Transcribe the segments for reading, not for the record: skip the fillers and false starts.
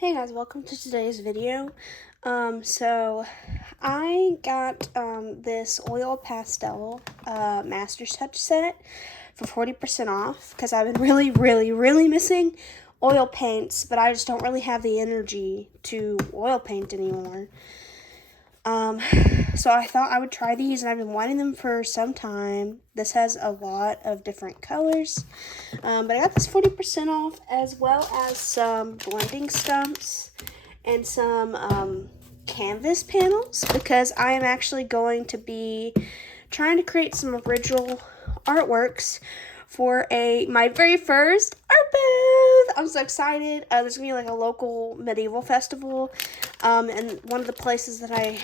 Hey guys, welcome to today's video. So I got this oil pastel Master's Touch set for 40% off because I've been really missing oil paints, but I just don't really have the energy to oil paint anymore. So I thought I would try these, and I've been wanting them for some time. This has a lot of different colors, but I got this 40% off, as well as some blending stumps and some canvas panels, because I am actually going to be trying to create some original artworks for my very first art booth. I'm so excited. There's gonna be like a local medieval festival, and one of the places that I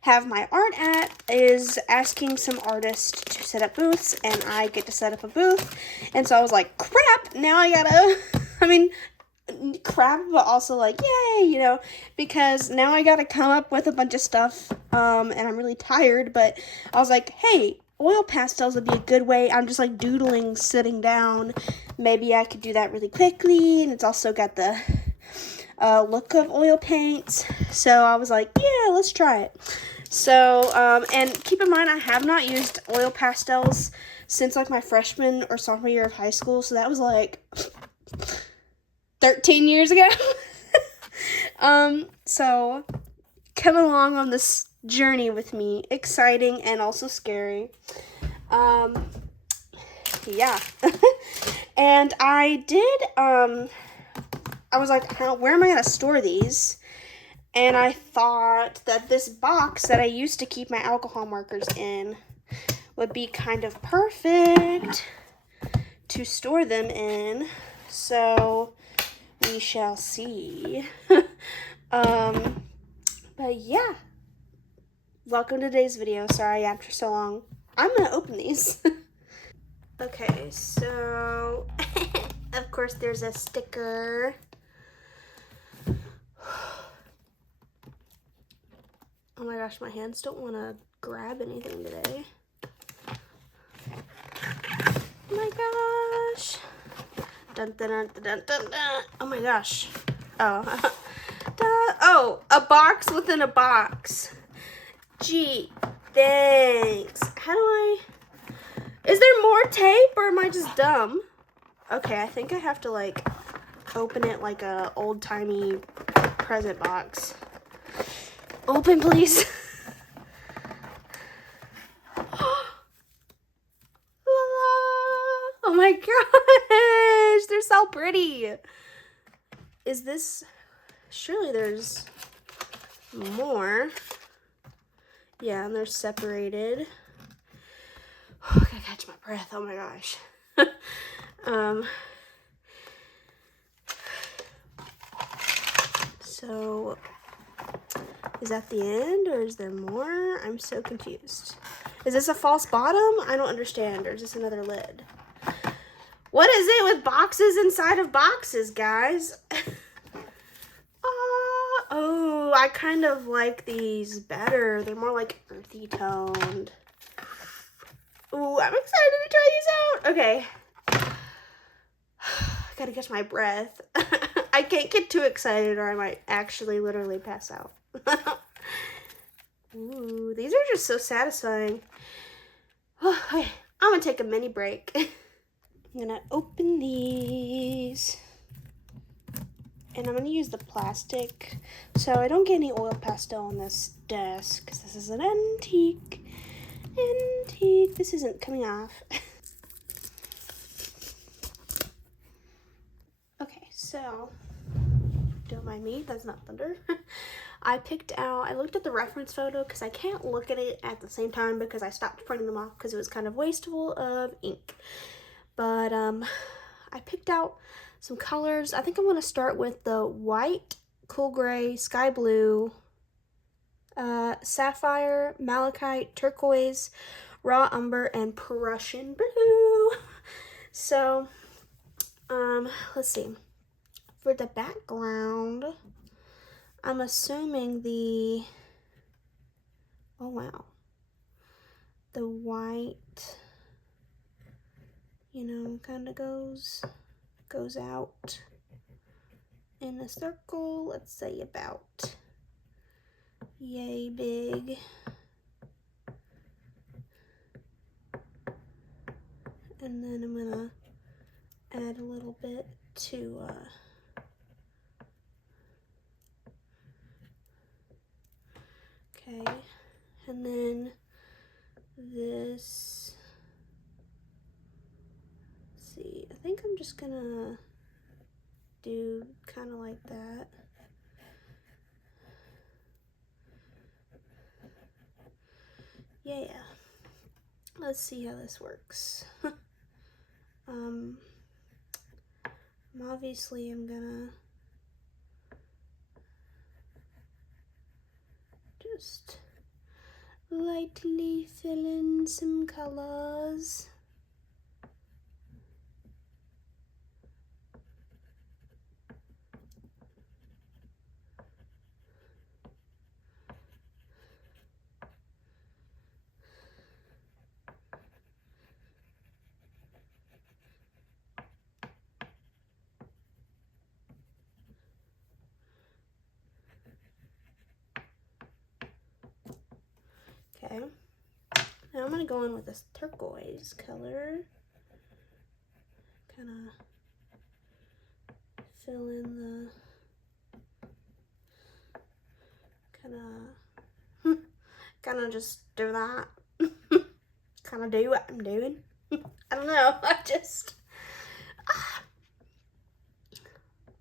have my art at is asking some artists to set up booths, and I get to set up a booth. And so I was like, crap, now I gotta, I mean, crap, but also like, yay, because now I gotta come up with a bunch of stuff, and I'm really tired, but I was like, hey, oil pastels would be a good way. I'm just like doodling, sitting down. Maybe I could do that really quickly, and it's also got the look of oil paints. So I was like, yeah, let's try it. So, and keep in mind, I have not used oil pastels since like my freshman or sophomore year of high school. So that was like 13 years ago. So come along on this journey with me. Exciting and also scary. Yeah. And I did, I was like, where am I going to store these? And I thought that this box that I used to keep my alcohol markers in would be kind of perfect to store them in. So we shall see. But yeah. Welcome to today's video. Sorry after so long. I'm gonna open these. Okay, so of course there's a sticker. Oh my gosh, my hands don't want to grab anything today. Oh my gosh. Dun dun dun dun dun dun. Oh my gosh. Oh. Oh, a box within a box. Gee, thanks. How do I... Is there more tape, or am I just dumb? Okay, I think I have to like open it like a old-timey present box. Open, please. Oh my gosh, they're so pretty. Is this... Surely there's more. Yeah, and they're separated. I gotta catch my breath. Oh my gosh. So is that the end, or is there more? I'm so confused. Is this a false bottom? I don't understand. Or is this another lid? What is it with boxes inside of boxes, guys? Oh, I kind of like these better. They're more like earthy toned. Ooh, I'm excited to try these out. Okay. Gotta catch my breath. I can't get too excited or I might actually literally pass out. Ooh, these are just so satisfying. Okay, I'm gonna take a mini break. I'm gonna open these. And I'm gonna use the plastic so I don't get any oil pastel on this desk, because this is an antique. This isn't coming off. Okay, so don't mind me, that's not thunder. I looked at the reference photo because I can't look at it at the same time because I stopped printing them off because it was kind of wasteful of ink. But I picked out some colors. I think I'm going to start with the white, cool gray, sky blue, sapphire, malachite, turquoise, raw umber, and Prussian blue. So, let's see. For the background, I'm assuming oh wow, the white, kind of goes out in a circle, let's say about yay big. And then I'm gonna add a little bit to okay, and then this, let's see, I think I'm just gonna do kind of like that. Yeah, let's see how this works. Obviously I'm gonna just lightly fill in some colors. Okay, now I'm gonna go in with this turquoise color. Kind of fill in the, kind of just do that. Kind of do what I'm doing. I don't know.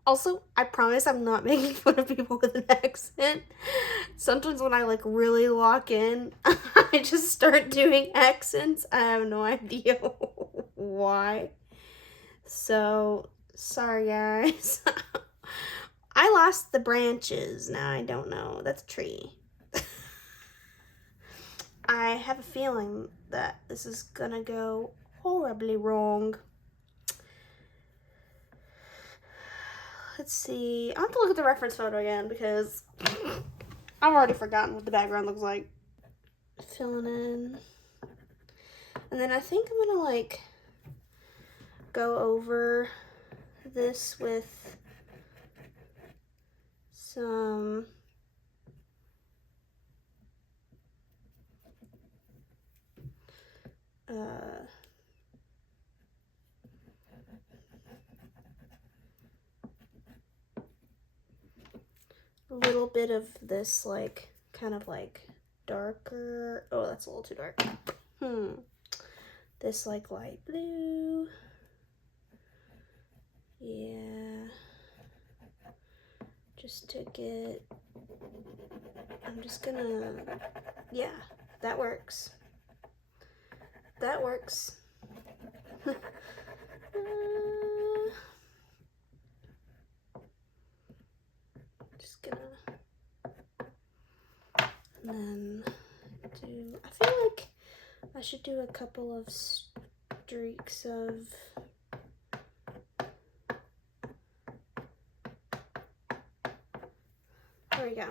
Also, I promise I'm not making fun of people with an accent. Sometimes when I like really lock in, I just start doing accents. I have no idea why. So, sorry guys. I lost the branches. Now I don't know. That's a tree. I have a feeling that this is gonna go horribly wrong. Let's see. I have to look at the reference photo again because I've already forgotten what the background looks like. Filling in. And then I think I'm gonna like go over this with some a little bit of this like kind of like darker, oh that's a little too dark. This like light blue. Yeah. Just to get, I'm just gonna, yeah, that works. That works. Just gonna, and then do, I feel like I should do a couple of streaks of, there we go.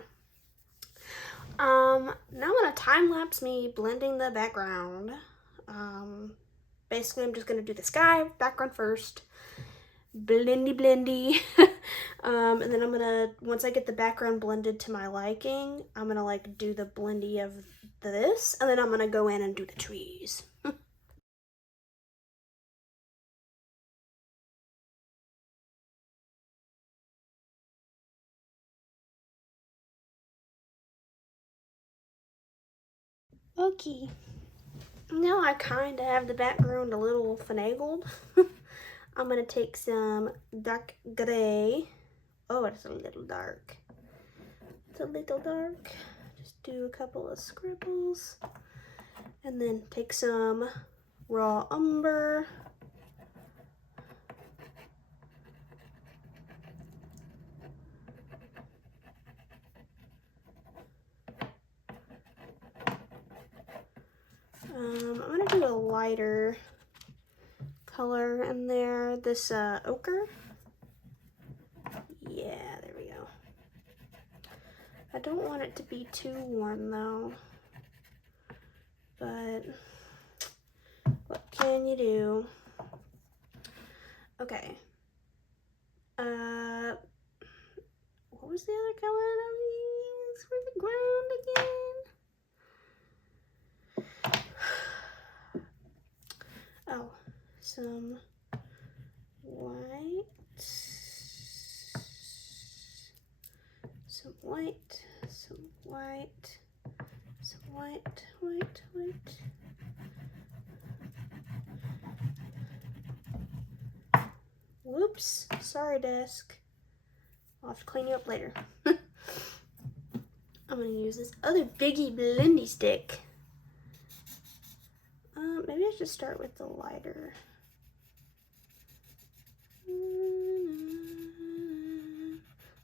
Now I'm gonna time lapse me blending the background. Basically I'm just gonna do the sky background first, blendy. And then I'm gonna, once I get the background blended to my liking, I'm gonna like do the blendy of this, and then I'm gonna go in and do the trees. Okay, now I kind of have the background a little finagled. I'm gonna take some dark gray. Oh, it's a little dark. It's a little dark. Just do a couple of scribbles. And then take some raw umber. I'm gonna do a lighter color in there. This ochre. Yeah, there we go. I don't want it to be too warm though, but what can you do? Okay. was the other color that I used for the ground again? Oh, some white, some white, some white, some white, white. Whoops, sorry desk. I'll have to clean you up later. I'm gonna use this other biggie blendy stick. Maybe I should start with the lighter.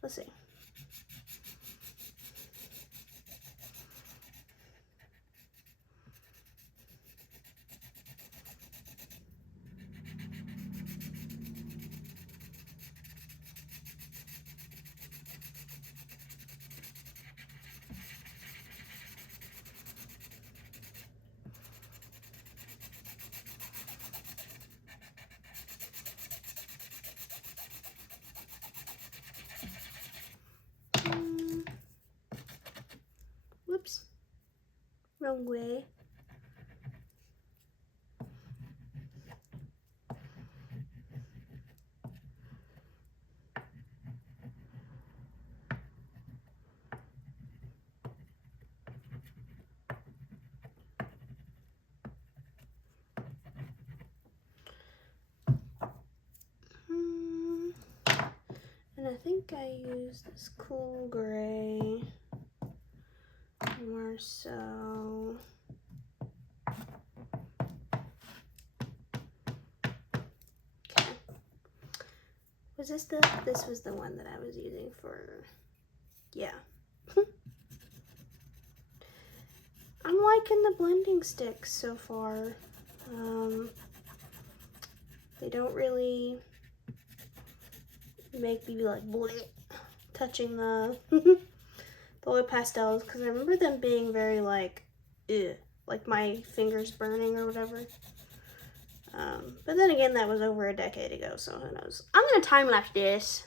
Let's see. Whoops. Wrong way. And I think I used this cool gray more so. Okay. Was this was the one that I was using for, yeah. I'm liking the blending sticks so far. They don't really make me like bleh, touching the the oil pastels, because I remember them being very like, ew, like my fingers burning or whatever. But then again, that was over a decade ago, so who knows. I'm gonna time lapse this.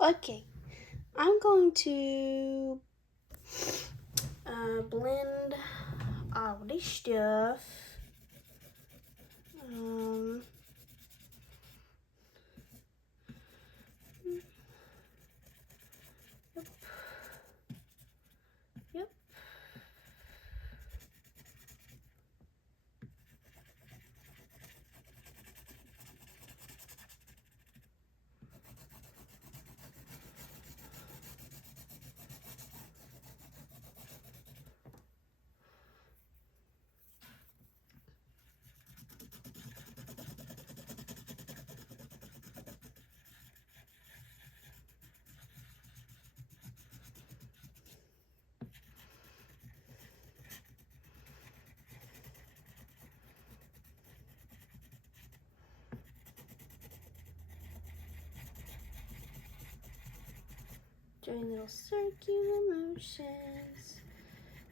Okay, I'm going to blend all this stuff. Yep. Doing little circular motions.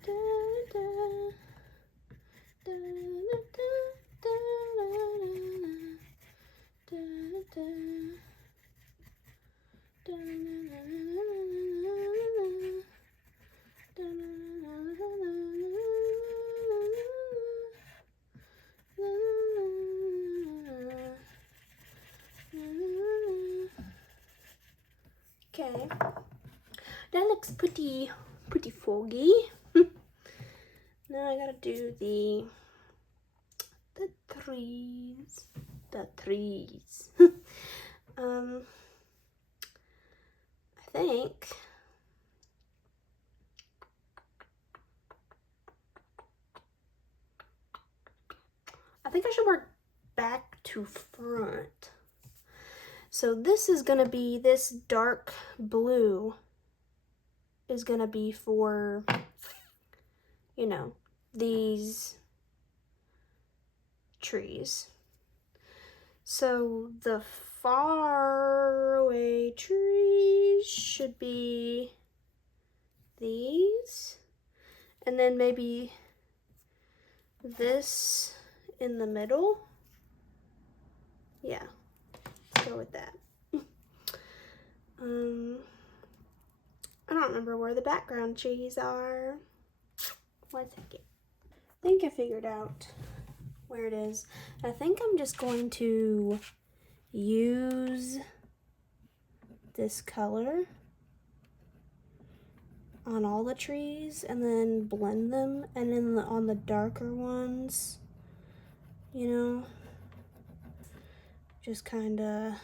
Da, da, da, da, da, da, da, okay. That looks pretty foggy. Now I gotta do the trees. The trees. I think I should work back to front. So this is gonna be, this dark blue is gonna be for, you know, these trees. So the far away trees should be these, and then maybe this in the middle. Yeah, let's go with that. I don't remember where the background trees are. 1 second. I think I figured out where it is. I think I'm just going to use this color on all the trees and then blend them, and then on the darker ones, you know, just kind of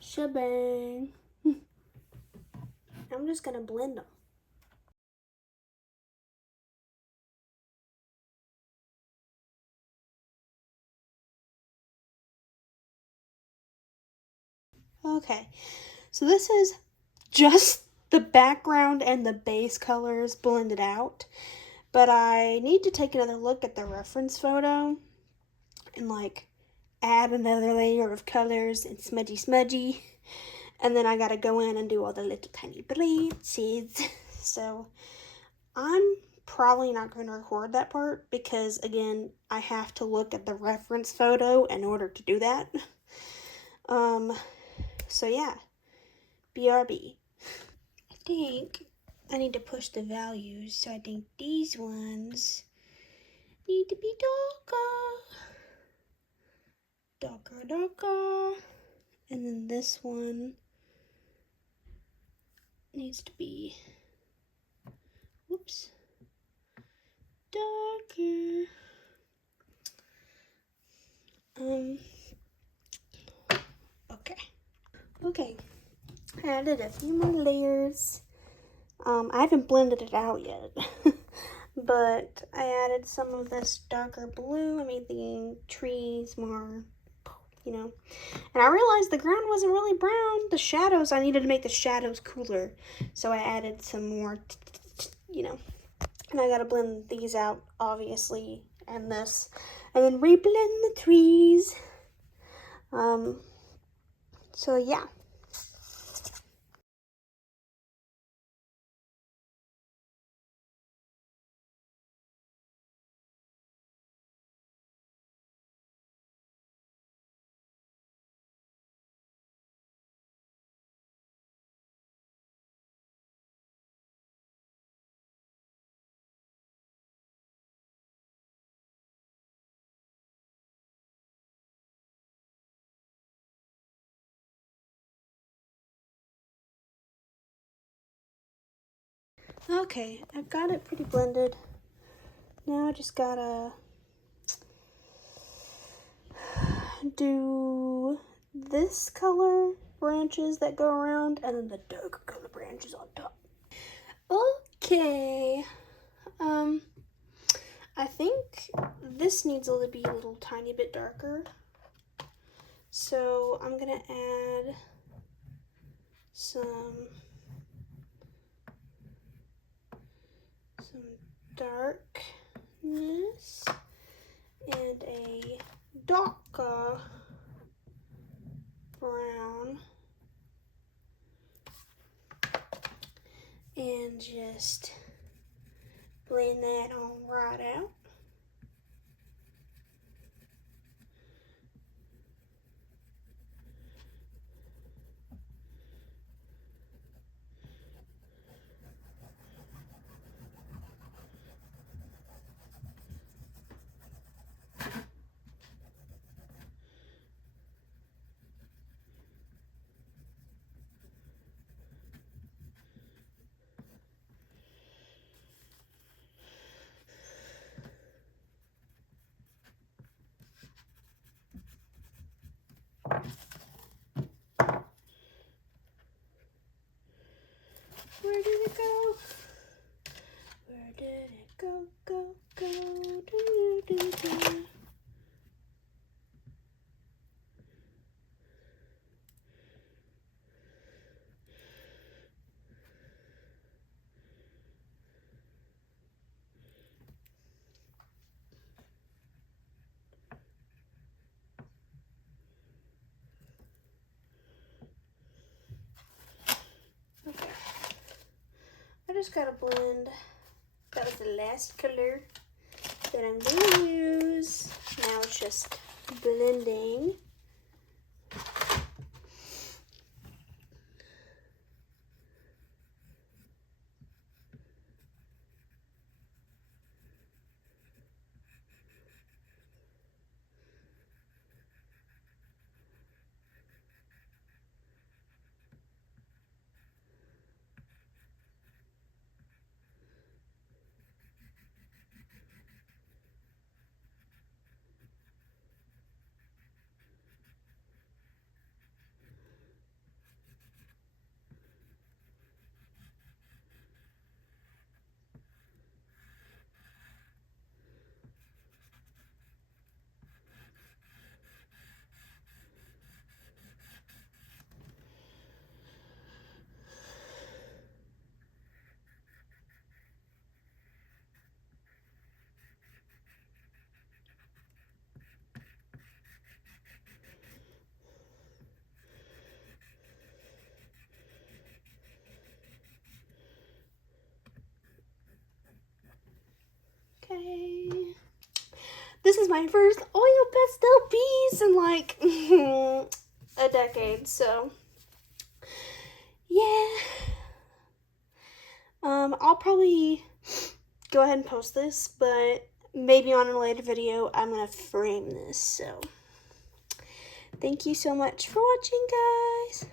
shebang. I'm just gonna blend them. Okay, so this is just the background and the base colors blended out, but I need to take another look at the reference photo and like add another layer of colors and smudgy, and then I gotta go in and do all the little tiny bleaches. So I'm probably not going to record that part because, again, I have to look at the reference photo in order to do that. So yeah, BRB. I think I need to push the values, so I think these ones need to be darker, and then this one needs to be, whoops, darker. Okay, I added a few more layers. I haven't blended it out yet, but I added some of this darker blue. I made the trees more, you know, and I realized the ground wasn't really brown. The shadows, I needed to make the shadows cooler, so I added some more, you know, and I gotta blend these out, obviously, and this, and then reblend the trees. So yeah. Okay, I've got it pretty blended. Now I just gotta do this color branches that go around and then the darker color branches on top. Okay, I think this needs to be a little tiny bit darker. So I'm gonna add some darkness and a darker brown and just blend that on right out. Where did it go? Where did it go, go, go? Do, do, do. Okay. I just gotta blend. That was the last color that I'm going to use. Now it's just blending. Okay. This is my first oil pastel piece in like a decade, so yeah. I'll probably go ahead and post this, but maybe on a later video I'm gonna frame this, so thank you so much for watching, guys.